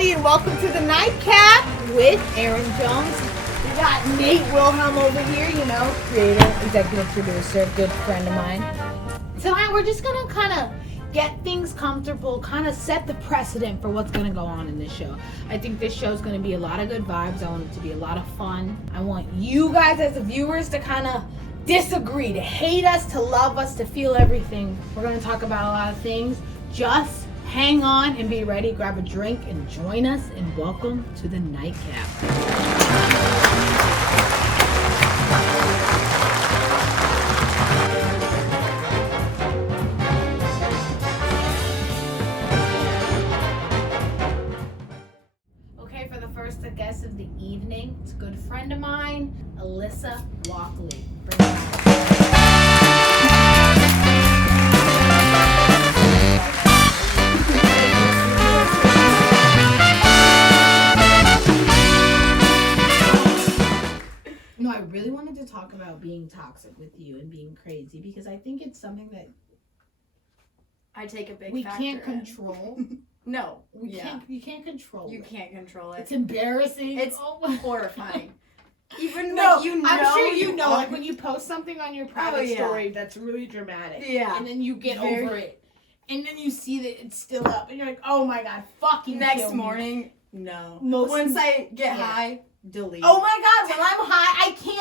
everybody, and welcome to the Nightcap with Erin Jones. We got Nate Wilhelm over here, creator, executive producer, good friend of mine. Tonight we're just gonna kind of get things comfortable, kind of set the precedent for what's gonna go on in this show. I think this show is gonna be a lot of good vibes. I want it to be a lot of fun. I want you guys as the viewers to kind of disagree, to hate us, to love us, to feel everything. We're gonna talk about a lot of things. Just hang on and be ready. Grab a drink and join us, and welcome to the Nightcap. Okay, for the first guest of the evening, it's a good friend of mine, Alyssa Walkley. Bring it on. No, I really wanted to talk about being toxic with you and being crazy because I think it's something that I take a big we factor can't control. No, You can't control it. You can't control it. It's embarrassing. It's horrifying. Even no, like you know, I'm sure you know, like when you post something on your private yeah. story that's really dramatic, yeah, and then you get over it, and then you see that it's still up, and you're like, oh my god, fucking next kill me. morning, no. Most Once I get high, delete. Oh my god, when I'm high, I can't.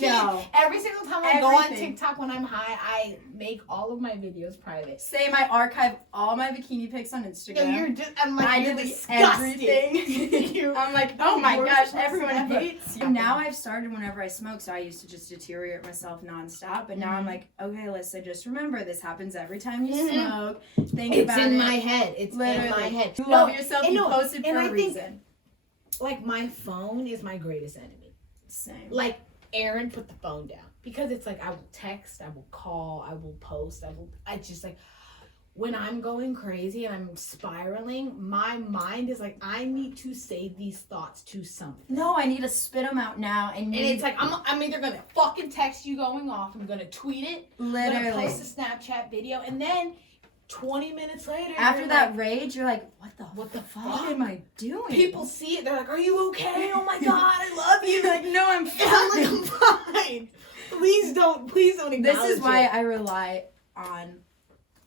No. Every single time I go on TikTok when I'm high, I make all of my videos private. Same, I archive all my bikini pics on Instagram. No, I'm like, you're disgusting. Everything. I'm like, oh my gosh, everyone ever. hates you. Now I've started whenever I smoke, so I used to just deteriorate myself nonstop, but now I'm like, okay, Alyssa, just remember, this happens every time you smoke. Think about it. It's in my head. It's literally in my head. You love yourself, you posted for a reason. Like, my phone is my greatest enemy. Same. Like, Erin put the phone down. Because it's like, I will text, I will call, I will post, I just like, when I'm going crazy and I'm spiraling, my mind is like, I need to save these thoughts to something. No, I need to spit them out now. And it's like, I'm either going to fucking text you going off, I'm going to tweet it, literally. I'm going to post a Snapchat video, and then 20 minutes later, after that rage, you're like, what the fuck am I doing? People see it, they're like, are you okay? Oh my god, I love you. Like, no, I'm fine. I'm like, I'm fine. Please don't acknowledge This is why I rely on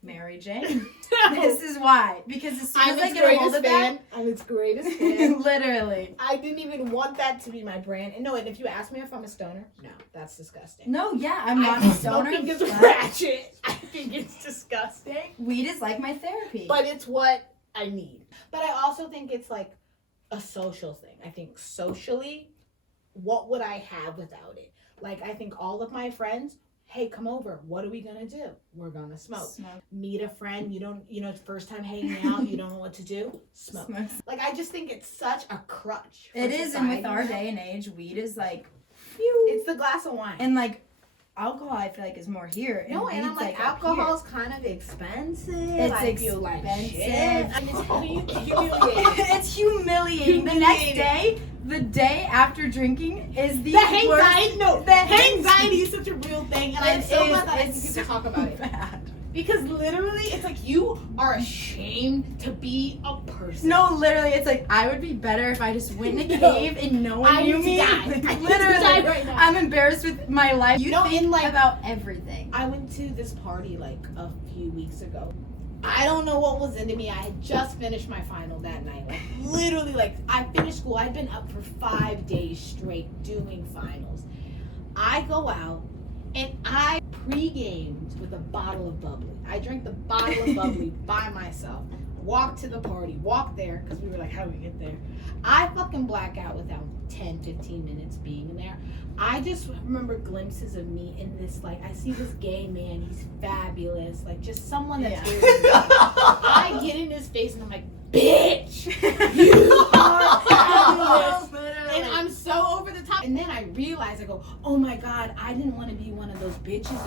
Mary Jane. This is why. Because as soon as I get a hold of that, I'm its greatest fan. Literally. I didn't even want that to be my brand. And and if you ask me if I'm a stoner, no, that's disgusting. No, yeah, I'm not a stoner. Smoking is ratchet. I think it's disgusting. Weed is like my therapy. But it's what I need. But I also think it's like a social thing. I think socially, what would I have without it? Like, I think all of my friends, hey, come over. What are we going to do? We're going to smoke. Meet a friend. You don't, first time hanging out, you don't know what to do. Smoke. Like, I just think it's such a crutch. It is, and with our day and age, weed is like, it's the glass of wine. And like, alcohol, I feel like, is more here. No, and I'm like, alcohol's kind of expensive. It's expensive. It's humiliating. It's humiliating. The next day, the day after drinking, is the anxiety. Worst. No, the anxiety is such a real thing, and I'm so glad that I can so talk about it. Bad. Because literally, it's like you are ashamed to be a person. No, literally, it's like I would be better if I just went in a cave and no one knew me. Like, literally, right now. I'm embarrassed with my life. You think like, about everything. I went to this party like a few weeks ago. I don't know what was into me. I had just finished my final that night. Like, literally, like, I finished school. I'd been up for 5 days straight doing finals. I go out and I pre-gamed with a bottle of bubbly. I drank the bottle of bubbly by myself. Walked to the party, walked there, because we were like, how do we get there? I fucking black out without 10, 15 minutes being there. I just remember glimpses of me in this, like, I see this gay man, he's fabulous, like, just someone that's really I get in his face and I'm like, bitch, you are fabulous. And I'm so over the top. And then I realize, I go, oh my god, I didn't want to be one of those bitches.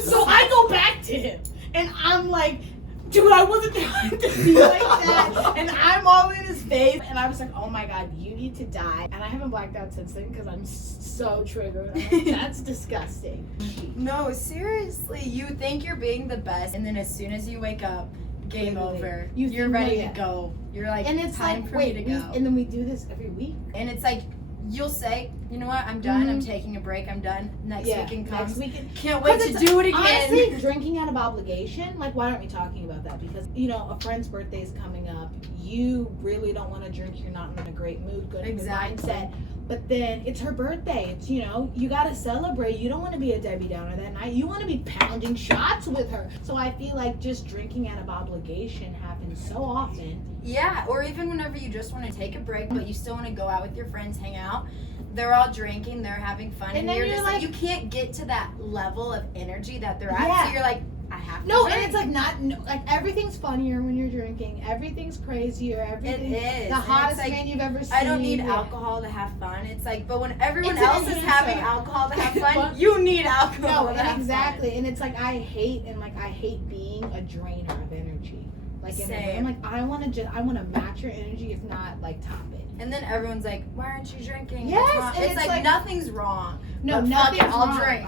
So I go back to him, and I'm like, dude, I wasn't trying to be like that. And I'm all in his face. And I was like, oh my god, you need to die. And I haven't blacked out since then because I'm so triggered. I'm like, that's disgusting. No, seriously, you think you're being the best, and then as soon as you wake up, game Literally. over. You You're think ready that- to go. You're like, And it's time like, for wait, me to go. and then we do this every week. And it's like, you'll say, you know what, I'm done. I'm Mhm. taking a break. I'm done. Next weekend comes. Next weekend. Can't wait to Because do it again. Honestly, drinking out of obligation, like, why aren't we talking about that? Because, you know, a friend's birthday is coming up. You really don't want to drink. You're not in a great mood, good Exactly. mindset. But then it's her birthday. It's, you know, you got to celebrate. You don't want to be a Debbie Downer that night. You want to be pounding shots with her. So I feel like just drinking out of obligation happens so often. Yeah, or even whenever you just want to take a break, but you still want to go out with your friends, hang out. They're all drinking, they're having fun, And and then you're you're just like, like- you can't get to that level of energy that they're at. Yeah. So you're like, I have to No, drink. and it's like not, no, like everything's funnier when you're drinking. Everything's crazier. Everything. It is. The And hottest it's like, man you've ever seen. I don't need Yeah. alcohol to have fun. It's like, but when everyone It's an else is enhancer. having alcohol to have fun, But- you need alcohol No, to have and exactly. And it's like I hate being a drainer of energy. Like in a way, I'm like I want to match your energy, if not like top it. fun. And then everyone's like, why aren't you drinking? Yes, What's wrong? and It's it's like, like- nothing's wrong. No, But nothing's fuck it, I'll wrong. drink.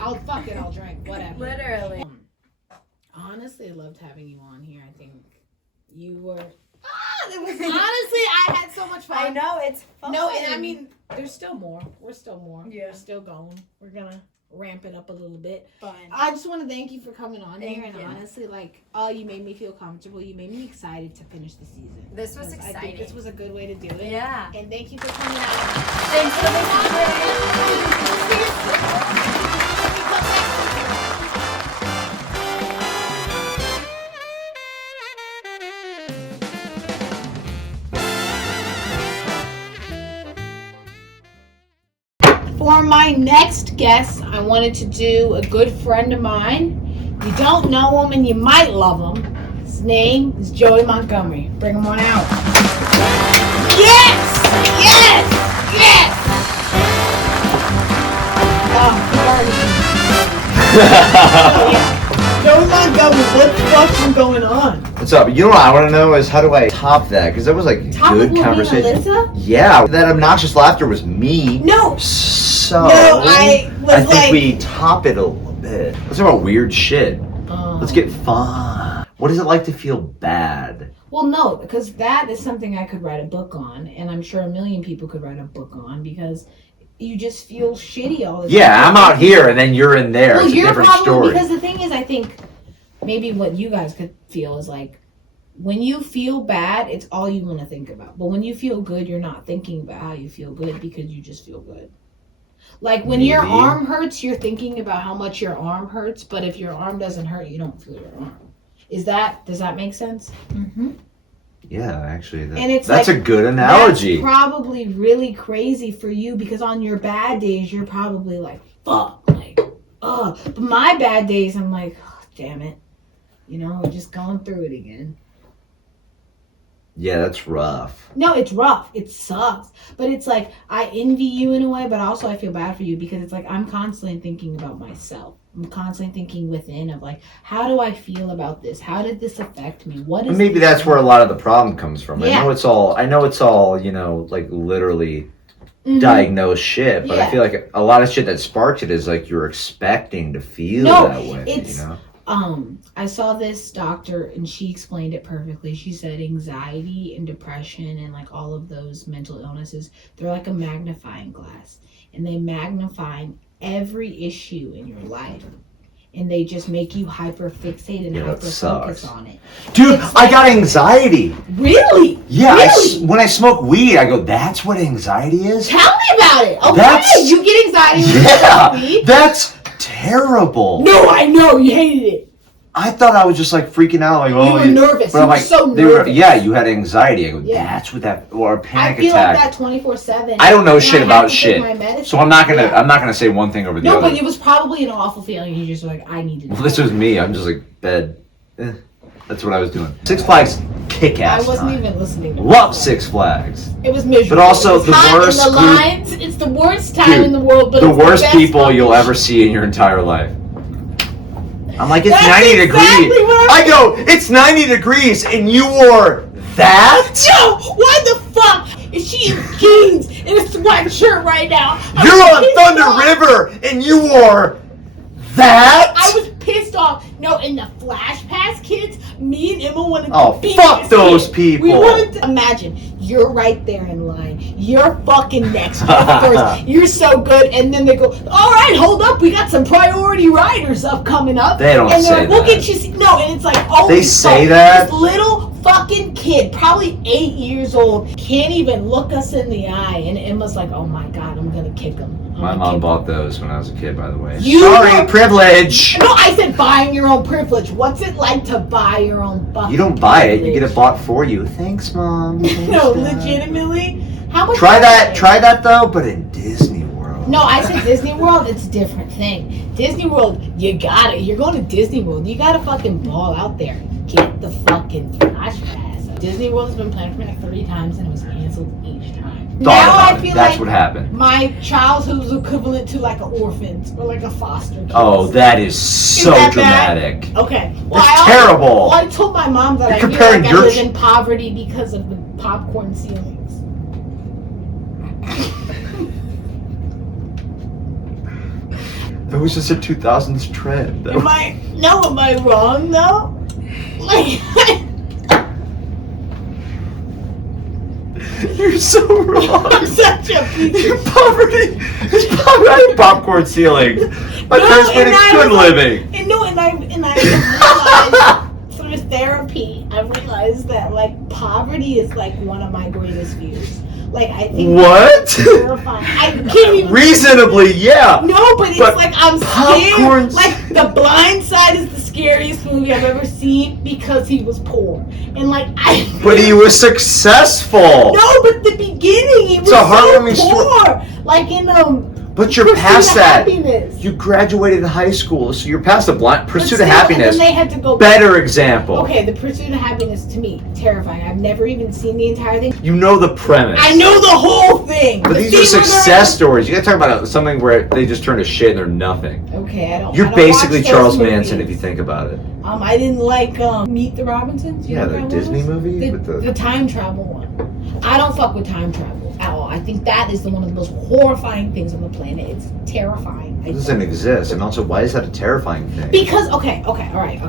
I'll drink. Whatever. Literally. Honestly, I loved having you on here. I think you were. It was honestly, I had so much fun. I know, it's fun. No, and I mean, there's still more. We're still more. Yeah. We're still going. We're gonna ramp it up a little bit. fun. I just want to thank you for coming on Thank here, and you. honestly, like, you made me feel comfortable. You made me excited to finish the season. This was 'Cause I think exciting. this was a good way to do it. Yeah. And thank you for coming out. Thanks for For my next guest, I wanted to do a good friend of mine. You don't know him and you might love him. His name is Joey Montgomery. Bring him on out. Yes! Yes! Yes! Oh, yeah. Joey Montgomery, what the fuck's going on? What's up? You know what I want to know is how do I top that? Because that was like Top good of what, conversation. me and Alyssa? Yeah, that obnoxious laughter was me. No. So No, I was think like- we top it a little bit. Let's talk about weird shit. Let's get fun. What is it like to feel bad? Well, no, because that is something I could write a book on, and I'm sure a million people could write a book on, because you just feel shitty all the time. Yeah, I'm out here and then you're in there. Well, It's a you're different probably, story. because the thing is, I think maybe what you guys could feel is like, when you feel bad, it's all you want to think about. But when you feel good, you're not thinking about how you feel good because you just feel good. Like when your Maybe. arm hurts, you're thinking about how much your arm hurts. But if your arm doesn't hurt, you don't feel your arm. Does that make sense? Mm-hmm. Yeah, actually, And it's that's like- a good analogy. That's probably really crazy for you, because on your bad days, you're probably like, fuck, like, oh. But my bad days, I'm like, oh, damn it. You know, we're just going through it again. Yeah, that's rough. No, it's rough. It sucks. But it's like, I envy you in a way, but also I feel bad for you, because it's like, I'm constantly thinking about myself. I'm constantly thinking within of like, how do I feel about this? How did this affect me? What is Maybe this that's where a lot of the problem comes from. Yeah. I know it's all, you know, like literally Mhm. diagnosed shit, but Yeah. I feel like a lot of shit that sparks it is like you're expecting to feel No, that way, it's- you know? I saw this doctor and she explained it perfectly. She said anxiety and depression and like all of those mental illnesses, they're like a magnifying glass, and they magnify every issue in your life, and they just make you hyper fixate and Yeah, that hyper focus sucks. on it. Dude, It's I got anxiety. Really? Yeah, Really? when I smoke weed, I go, that's what anxiety is? Tell me about it. Okay, That's- you get anxiety when you Yeah, smoke weed? that's terrible. No, I know you hated it. I thought I was just like freaking out, like, You oh, were nervous. But You I'm were like, so they were- nervous. yeah, you had anxiety. I go, Yeah. that's what that, or a I panic feel attack. like that 24/7. I don't know and shit I have about to take shit. my medicine. So I'm not gonna Yeah. say one thing over the No, other. but it was probably an awful feeling. You just were like, I need to. Well, this was me. I'm just like bed. That's what I was doing. Six Flags kick I ass. wasn't time. even listening. To Love it. Six Flags. It was miserable. But also It was the hot in worst the group- lines. It's the worst time Dude, in the world. But The it's worst best people fucking you'll ever shit. see in your entire life. I'm like, it's That's 90 exactly degrees. what I go, it's 90 degrees, and you wore that? No, why the fuck is she in jeans and a sweatshirt right now? You're on pissed Thunder off. River, and you wore that? I was pissed off. No, in the Flash Pass kids, me and Emma wanted to Oh, beat fuck this those kid. people. We wanted to imagine you're right there in line. You're fucking next. You're first. You're so good. And then they go, all right, hold up. We got some priority riders up coming up. They don't and they're say like, we'll that. get you. No, and it's like, oh, They say that? This little fucking kid, probably 8 years old, can't even look us in the eye. And Emma's like, oh my God, I'm going to kick him. My mom bought those when I was a kid, by the way. Sorry, privilege. No, I said buying your own privilege. What's it like to buy your own fucking You don't buy it, you privilege? get it bought for you. Thanks, Mom. Thanks, No, Dad. legitimately. How much? Try that though, but in Disney World. No, I said Disney World. It's a different thing. Disney World, you got it. You're going to Disney World. You got to fucking ball out there. Get the fucking Flash Pass. Disney World has been planned for me like 30 times and it was canceled each time. Now I feel That's like what happened. my childhood was equivalent to like an orphan's or like a foster kid. Oh, that is so that bad? dramatic. Okay. That's terrible. Well, I told my mom that You're I feel comparing like I your live in poverty because of the popcorn ceilings. That was just a 2000s trend. Am I wrong though? Like, You're so wrong. I'm such a piece Your of poverty is poverty. Popcorn ceilings. My parents made a good living. And I realized through therapy, I realized that like poverty is like one of my greatest fears. Like I think What? it's terrifying. I can't even. Reasonably, yeah. No, but it's But like I'm popcorn's- scared. Like The Blind Side is the scariest movie I've ever seen because he was poor and like I. But he was successful. No, but the beginning he was It's a heartwarming so poor. Like in But you're Pursuit past of that. Happiness. You graduated high school, so you're past the blind But pursuit still, of happiness. And then they had to go. Better example. Okay, the Pursuit of Happiness to me terrifying. I've never even seen the entire thing. You know the premise. I know the whole thing. But The these are scene where they're- success stories. You gotta talk about something where they just turn to shit and they're nothing. Okay, I don't. You're I don't basically watch those Charles movies. Manson if you think about it. I didn't like Meet the Robinsons. You Yeah, know the that Disney one? movie with The time travel one. I don't fuck with time travel at all. I think that is one of the most horrifying things on the planet. It's terrifying. It doesn't exist. And also, why is that a terrifying thing? Because all right.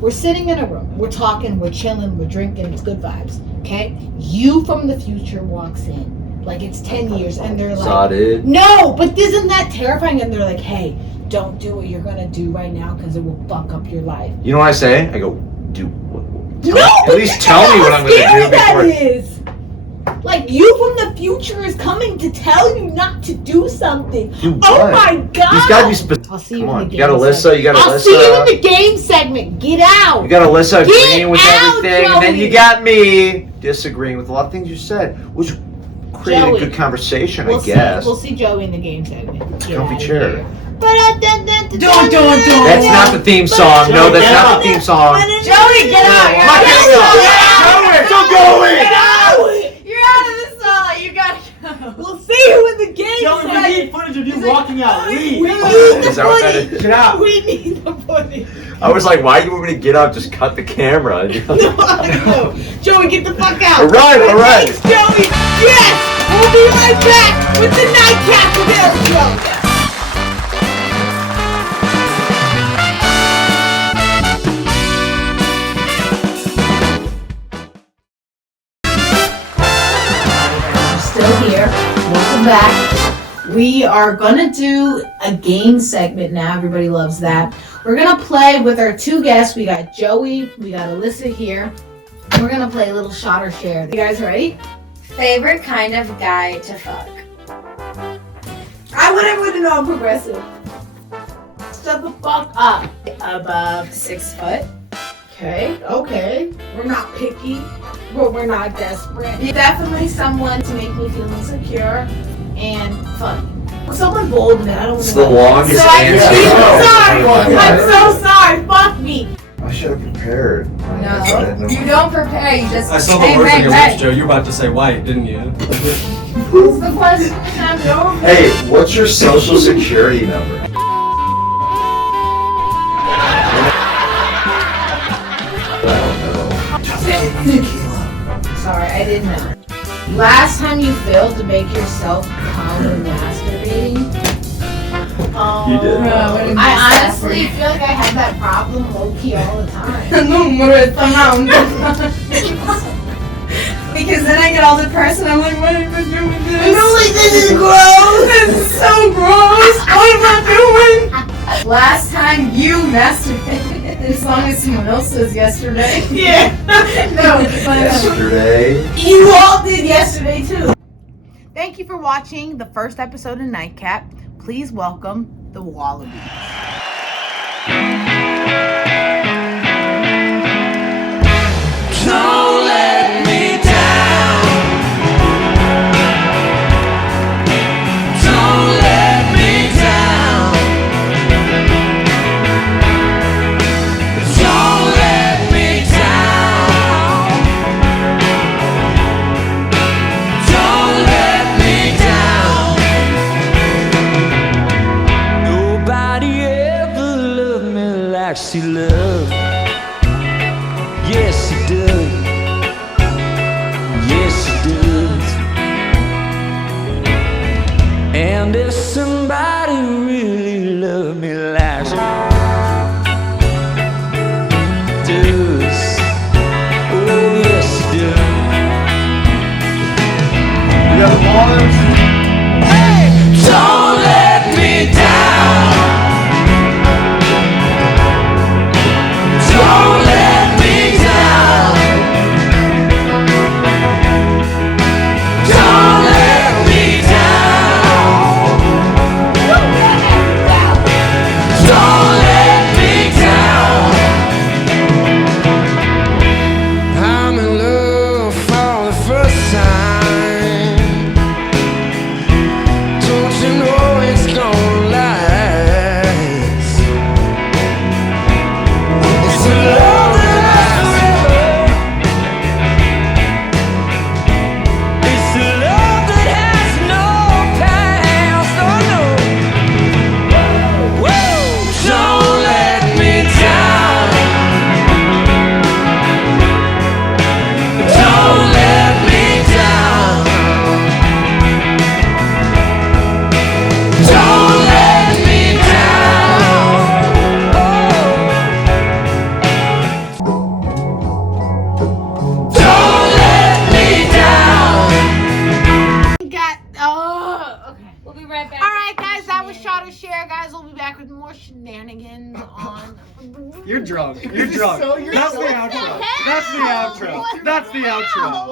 We're sitting in a room. We're talking. We're chilling. We're drinking. It's good vibes. Okay. You from the future walks in, like it's 10 years, and they're like, Sodded. "No, but isn't that terrifying?" And they're like, "Hey, don't do what you're gonna do right now because it will fuck up your life." You know what I say? I go, do what? No, At least tell me what I'm gonna do that before. is. Like you from the future is coming to tell you not to do something. Do Oh what? my god! He's gotta be specific. I'll see you Come in on, the you game got Alyssa. segment. You got I'll Alyssa. see you in the game segment. Get out. You got Alyssa Get agreeing with out, everything, and then Joey. you got me disagreeing with a lot of things you said, which created Joey. a good conversation, We'll I guess. We'll see Joey in the game segment. Get Comfy outta chair. here. Don't. That's not the theme song. No, that's not the theme song. Joey, get out! You're My out camera. of the song. Still going. Get out. You're out of the song. You gotta go. We'll see you in the game Joey, we segment. need footage of you walking out. Leave. We need the Is that what that footage. is? Get out. We need the footage. I was like, why do you want me to get up? Just cut the camera. No. Joey, get the fuck out. All right. Thanks, Joey. Yes. We'll be right back with the Nightcap with Erin Show. Still here. Welcome back. We are gonna do a game segment now. Everybody loves that. We're gonna play with our two guests. We got Joey, we got Alyssa here. And we're gonna play a little shot or share. You guys ready? Favorite kind of guy to fuck? I wouldn't know I'm progressive. Shut the fuck up. Above 6 foot. Okay. We're not picky, but we're not desperate. Definitely someone to make me feel insecure and funny. Someone bold, man. I don't It's know. the longest So I'm answer. sorry. I'm so sorry. Fuck me. I should have prepared. No, you don't prepare. You just. I saw the bang, words on bang, your bang. lips, Joe. You were about to say white, didn't you? Who's the question? I'm nervous. Hey, what's your social security number? Sorry, I didn't know. Last time you failed to make yourself come when masturbating? You did. I honestly feel like I have that problem low-key all the time. Because then I get all depressed and I'm like, what am I doing with this? like, this is gross. This is so gross. What am I doing? Last time you masturbated, as long as someone else says yesterday. Yeah. No. Yesterday. You all did yesterday too. Thank you for watching the first episode of Nightcap. Please welcome the Wallabies. Don't let me down. Don't let me down. Don't let me down. Don't let me down. Nobody ever loved me like she loved. Yes, she does. Yes, she does. And if somebody really loved me like she does, oh yes, she does. You got the ballers? Hey, don't let me down. Don't let me down. Don't let me down. Don't let me down. I'm in love for the first time. Don't you know it's gonna last? It's a love that lasts forever. It's a love that has no past. Oh no. Whoa. Don't let me down. Don't let me down. Don't let me down. Don't let me down. Okay. We'll be right back. All right, guys, that was Shot or Share. Guys, we'll be back with more shenanigans on. You're drunk. You're drunk. That's the outro. That's the outro. That's the outro.